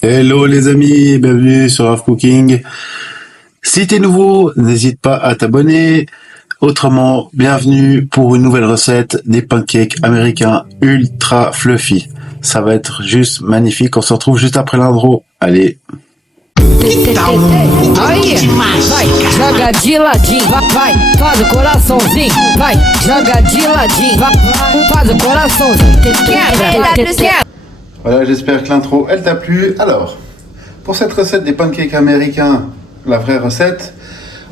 Hello les amis, bienvenue sur Love Cooking. Si t'es nouveau, n'hésite pas à t'abonner. Autrement, bienvenue pour une nouvelle recette des pancakes américains ultra fluffy. Ça va être juste magnifique, on se retrouve juste après l'intro. Allez. Aí, vai, joga de ladinho, vai, faz o coraçãozinho, vai, joga de ladinho, vai, faz o coraçãozinho, quebra. Voilà, j'espère que l'intro, elle t'a plu. Alors, pour cette recette des pancakes américains, la vraie recette,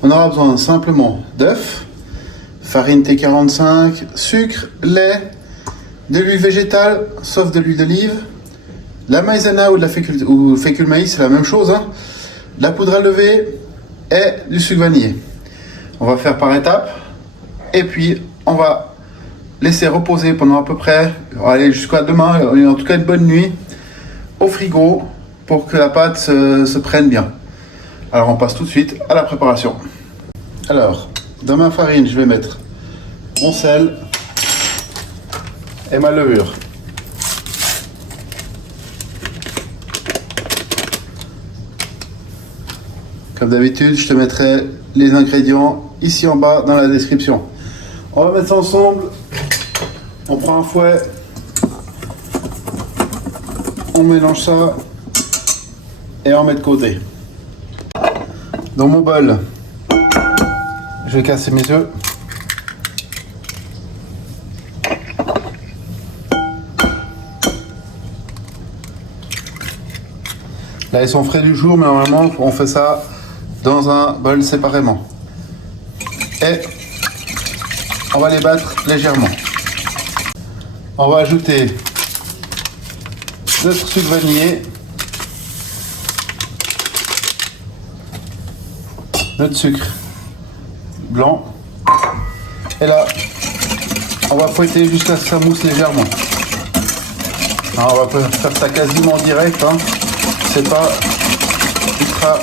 on aura besoin simplement d'œufs, farine T45, sucre, lait, de l'huile végétale, sauf de l'huile d'olive, la maïzena ou de la fécule maïs, c'est la même chose, hein, de la poudre à lever et du sucre vanillé. On va faire par étapes et puis on va laisser reposer pendant à peu près, allez, jusqu'à demain, en tout cas une bonne nuit, au frigo pour que la pâte se prenne bien. Alors on passe tout de suite à la préparation. Alors, dans ma farine, je vais mettre mon sel et ma levure. Comme d'habitude, je te mettrai les ingrédients ici en bas dans la description. On va mettre ça ensemble. On prend un fouet. On mélange ça. Et on met de côté. Dans mon bol, je vais casser mes œufs. Là, ils sont frais du jour, mais normalement, on fait ça dans un bol séparément. Et on va les battre légèrement. On va ajouter notre sucre vanillé, notre sucre blanc, et là, on va fouetter jusqu'à ce que ça mousse légèrement. Alors, on va faire ça quasiment en direct, hein. C'est pas ultra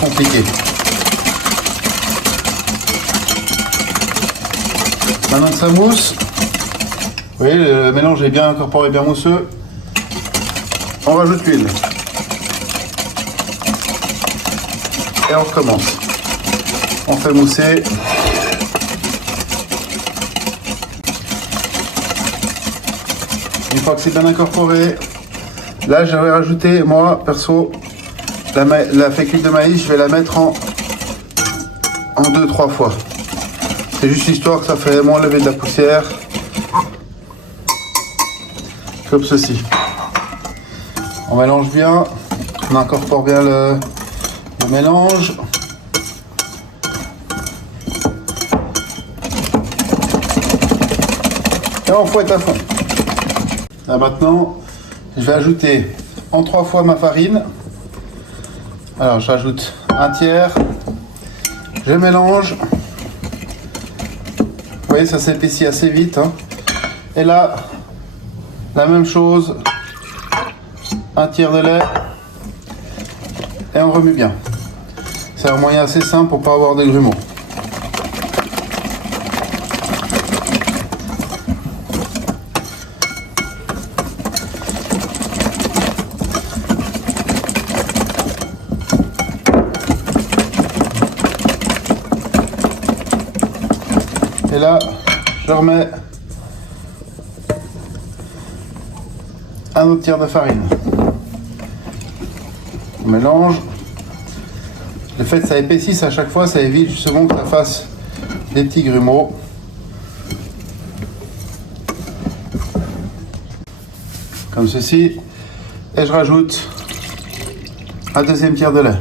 compliqué. Maintenant que ça mousse, vous voyez, le mélange est bien incorporé, bien mousseux. On rajoute l'huile. Et on recommence. On fait mousser. Une fois que c'est bien incorporé, là, j'avais rajouté, moi, perso, la fécule de maïs, je vais la mettre en 2-3 fois. C'est juste histoire que ça fait moins lever de la poussière. Comme ceci. On mélange bien, on incorpore bien le mélange. Et on fouette à fond. Là maintenant, je vais ajouter en 3 fois ma farine. Alors j'ajoute un tiers. Je mélange. Vous voyez, ça s'épaissit assez vite, hein. Et là, la même chose. Un tiers de lait. Et on remue bien. C'est un moyen assez simple pour ne pas avoir de grumeaux. Et là, je remets un autre tiers de farine. On mélange. Le fait que ça épaississe à chaque fois, ça évite justement que ça fasse des petits grumeaux. Comme ceci. Et je rajoute un deuxième tiers de lait.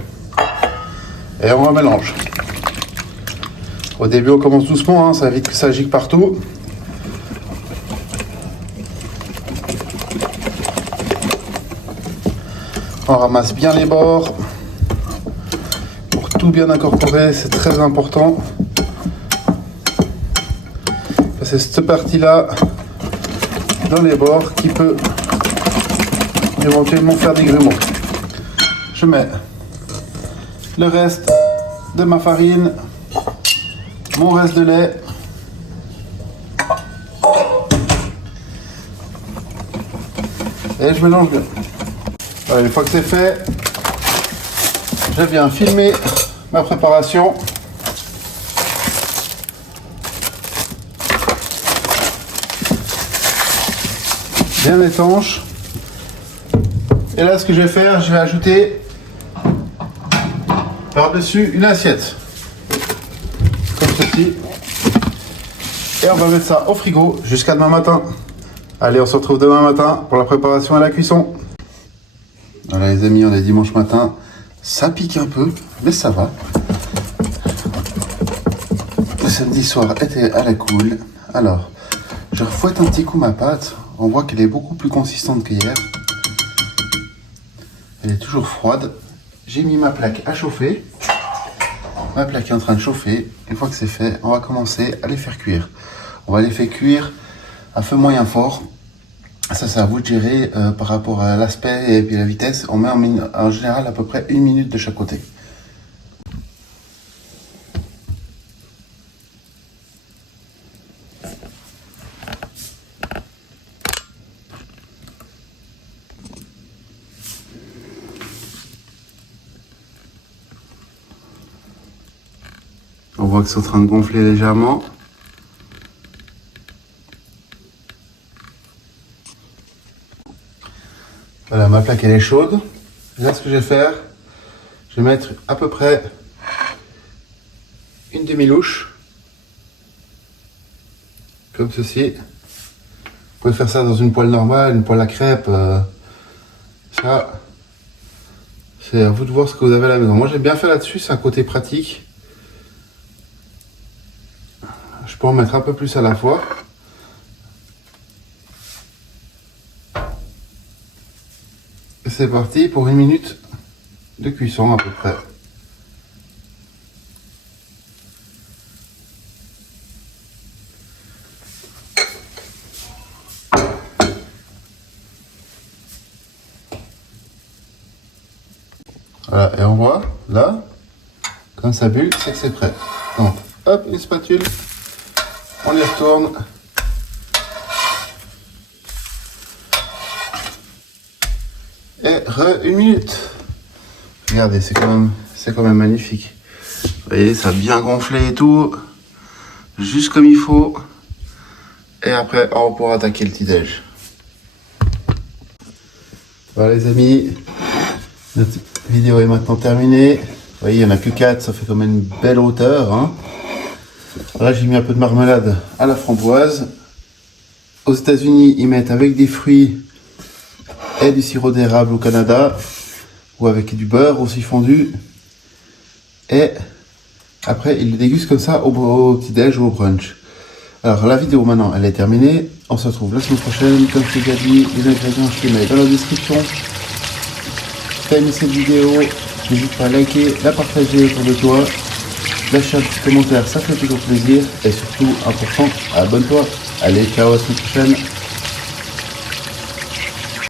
Et on remélange. Au début, on commence doucement, hein, ça évite que ça gicle partout. On ramasse bien les bords pour tout bien incorporer, c'est très important. C'est cette partie-là dans les bords qui peut éventuellement faire des grumeaux. Je mets le reste de ma farine, mon reste de lait, et je mélange bien. Voilà, une fois que c'est fait, je viens filmer ma préparation. Bien étanche. Et là, ce que je vais faire, je vais ajouter par-dessus une assiette. Comme ceci. Et on va mettre ça au frigo jusqu'à demain matin. Allez, on se retrouve demain matin pour la préparation à la cuisson. Voilà les amis, on est dimanche matin. Ça pique un peu, mais ça va. Le samedi soir était à la cool. Alors, je refouette un petit coup ma pâte. On voit qu'elle est beaucoup plus consistante qu'hier. Elle est toujours froide. J'ai mis ma plaque à chauffer. Ma plaque est en train de chauffer. Une fois que c'est fait, on va commencer à les faire cuire. On va les faire cuire à feu moyen fort. Ça, c'est à vous de gérer par rapport à l'aspect et puis la vitesse. On met en général à peu près 1 minute de chaque côté. On voit que c'est en train de gonfler légèrement. Voilà, ma plaque elle est chaude. Là, ce que je vais faire, je vais mettre à peu près une demi-louche. Comme ceci. Vous pouvez faire ça dans une poêle normale, une poêle à crêpes. Ça, c'est à vous de voir ce que vous avez à la maison. Moi, j'ai bien fait là-dessus, c'est un côté pratique. Je peux en mettre un peu plus à la fois. C'est parti pour 1 minute de cuisson à peu près. Voilà, et on voit là, quand ça bulle, c'est que c'est prêt. Donc, hop, une spatule, on les retourne. Et 1 minute. Regardez, c'est quand même magnifique. Vous voyez, ça a bien gonflé et tout. Juste comme il faut. Et après, on pourra attaquer le petit-déj. Voilà les amis. Notre vidéo est maintenant terminée. Vous voyez, il n'y en a que 4. Ça fait quand même une belle hauteur. Hein. Là, j'ai mis un peu de marmelade à la framboise. Aux États-Unis, ils mettent avec des fruits et du sirop d'érable au Canada, ou avec du beurre aussi fondu. Et après, ils le dégustent comme ça au petit-déj ou au brunch. Alors, la vidéo maintenant, elle est terminée. On se retrouve la semaine prochaine. Comme je t'ai déjà dit, les ingrédients, je te mets dans la description. Si tu as aimé cette vidéo, n'hésite pas à liker, la partager autour de toi. Lâcher un petit commentaire, ça fait toujours plaisir. Et surtout, important, abonne-toi. Allez, ciao, à la semaine prochaine.